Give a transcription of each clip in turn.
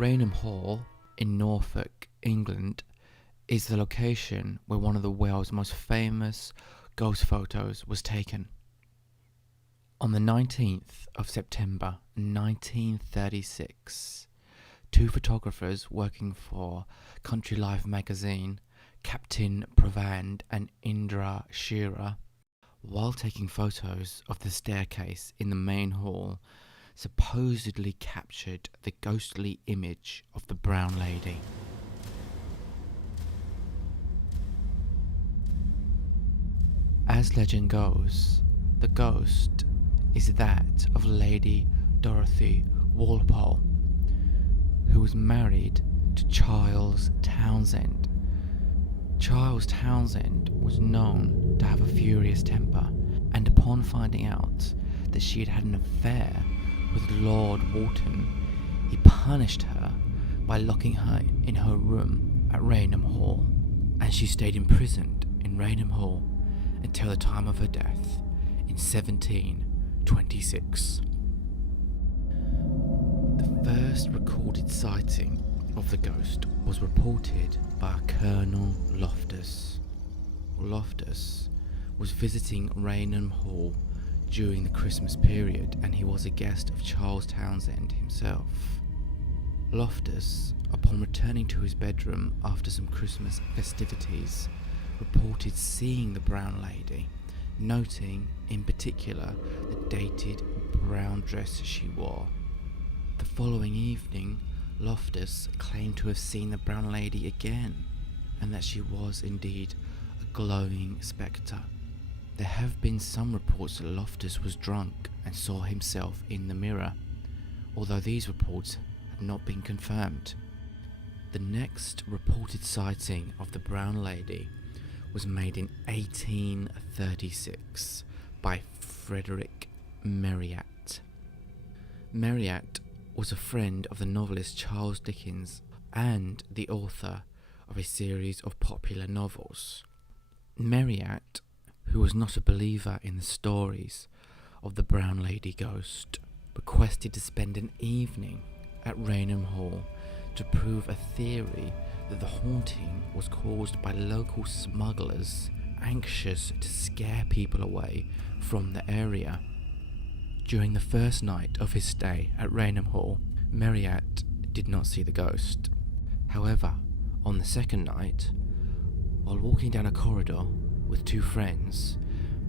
Raynham Hall in Norfolk, England, is the location where one of the world's most famous ghost photos was taken. On the 19th of September 1936, two photographers working for Country Life magazine, Captain Pravand and Indra Shearer, while taking photos of the staircase in the main hall, supposedly captured the ghostly image of the Brown Lady. As legend goes, the ghost is that of Lady Dorothy Walpole, who was married to Charles Townshend. Charles Townshend was known to have a furious temper, and upon finding out that she had had an affair with Lord Wharton, he punished her by locking her in her room at Raynham Hall, and she stayed imprisoned in Raynham Hall until the time of her death in 1726. The first recorded sighting of the ghost was reported by Colonel Loftus. Loftus was visiting Raynham Hall during the Christmas period, and he was a guest of Charles Townshend himself. Loftus, upon returning to his bedroom after some Christmas festivities, reported seeing the Brown Lady, noting in particular the dated brown dress she wore. The following evening, Loftus claimed to have seen the Brown Lady again, and that she was indeed a glowing spectre. There have been some reports that Loftus was drunk and saw himself in the mirror, although these reports have not been confirmed. The next reported sighting of the Brown Lady was made in 1836 by Frederick Marryat. Marryat was a friend of the novelist Charles Dickens and the author of a series of popular novels. Marryat, who was not a believer in the stories of the Brown Lady ghost, requested to spend an evening at Raynham Hall to prove a theory that the haunting was caused by local smugglers anxious to scare people away from the area. During the first night of his stay at Raynham Hall, Marryat did not see the ghost. However, on the second night, while walking down a corridor with two friends,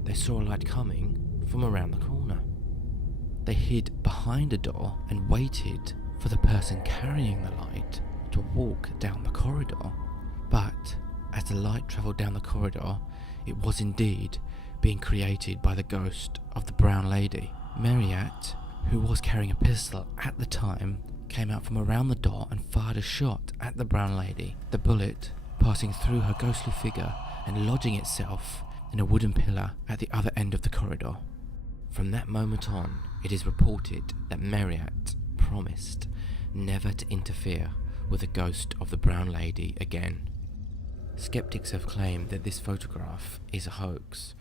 they saw a light coming from around the corner. They hid behind a door and waited for the person carrying the light to walk down the corridor. But as the light travelled down the corridor, it was indeed being created by the ghost of the Brown Lady. Marryat, who was carrying a pistol at the time, came out from around the door and fired a shot at the Brown Lady, the bullet passing through her ghostly figure and lodging itself in a wooden pillar at the other end of the corridor. From that moment on, it is reported that Marryat promised never to interfere with the ghost of the Brown Lady again. Skeptics have claimed that this photograph is a hoax.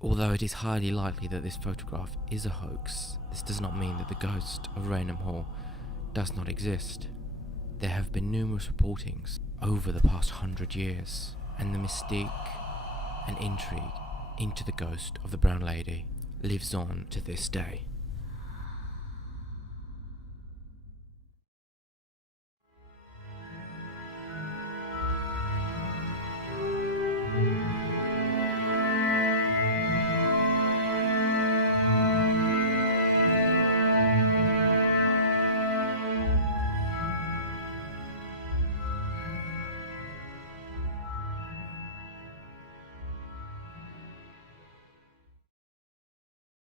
Although it is highly likely that this photograph is a hoax, this does not mean that the ghost of Raynham Hall does not exist. There have been numerous reportings over the past 100 years, and the mystique and intrigue into the ghost of the Brown Lady lives on to this day.